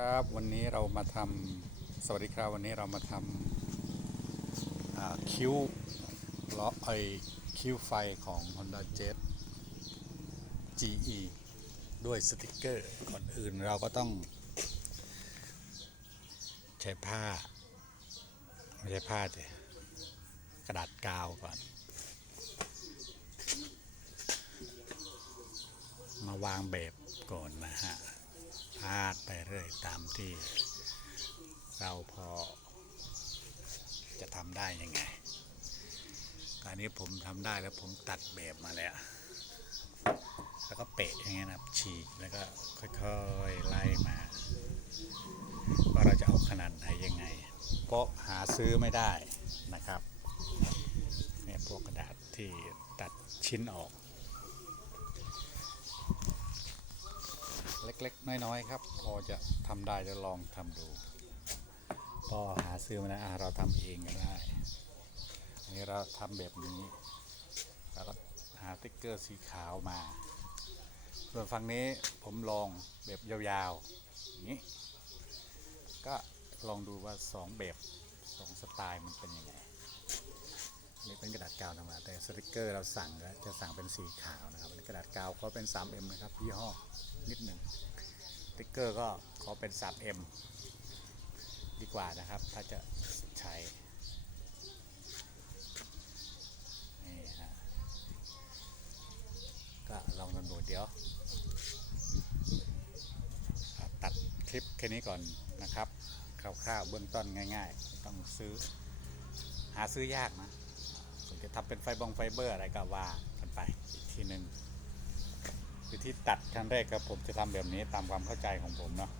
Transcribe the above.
ครับวันนี้เรามาทำสวัสดีครับวันนี้เรามาทำคิ้วล้อไอคิ้วไฟของ Honda Jet GE ด้วยสติกเกอร์ก่อนอื่นเราก็ต้อง ใช้ผ้า ไม่ใช่ผ้าดิกระดาษกาวก่อน มาวางแบบก่อนนะฮะ พาดไปเรื่อยตามที่เราพอจะทำได้ยังไงตอนนี้ผมทำได้แล้วผมตัดแบบมาแล้ว แล้วก็เปะอย่างเงี้ยนะฉีกแล้วก็ค่อยๆไล่มาว่าเราจะเอาขนาดไหนยังไงเพราะหาซื้อไม่ได้นะครับเนี่ยพวกกระดาษที่ตัดชิ้นออก เล็ก ๆ น้อย ๆ ครับ พอจะทำได้จะลองทำดู ก็หาซื้อมานะอะเราทำเองก็ได้อันนี้เราทำแบบนี้แล้วก็หาติ๊กเกอร์สีขาวมา ส่วนฝั่งนี้ผมลองแบบยาวๆอย่างนี้ ก็ลองดูว่าสองแบบสองสไตล์มันเป็นยังไง นี่เป็นกระดาษกาวธรรมดาแต่สติกเกอร์เราสั่งแล้วจะสั่งเป็นสีขาวนะครับกระดาษกาวก็เป็น 3M นะครับยี่ห้อนิดหนึ่งสติกเกอร์ก็ขอเป็น 3M ดีกว่านะครับ ถ้าจะใช้นี่ฮะก็ลองดูเดี๋ยวตัดคลิปแค่นี้ก่อนนะครับคร่าวๆเบื้องต้นง่าย ๆ ต้องซื้อ หาซื้อยากนะ จะทำเป็นไฟบองไฟเบอร์อะไรก็ว่ากันไปอีกทีหนึ่งวิธีตัดครั้งแรกครับผมจะทำแบบนี้ตามความเข้าใจของผมเนาะ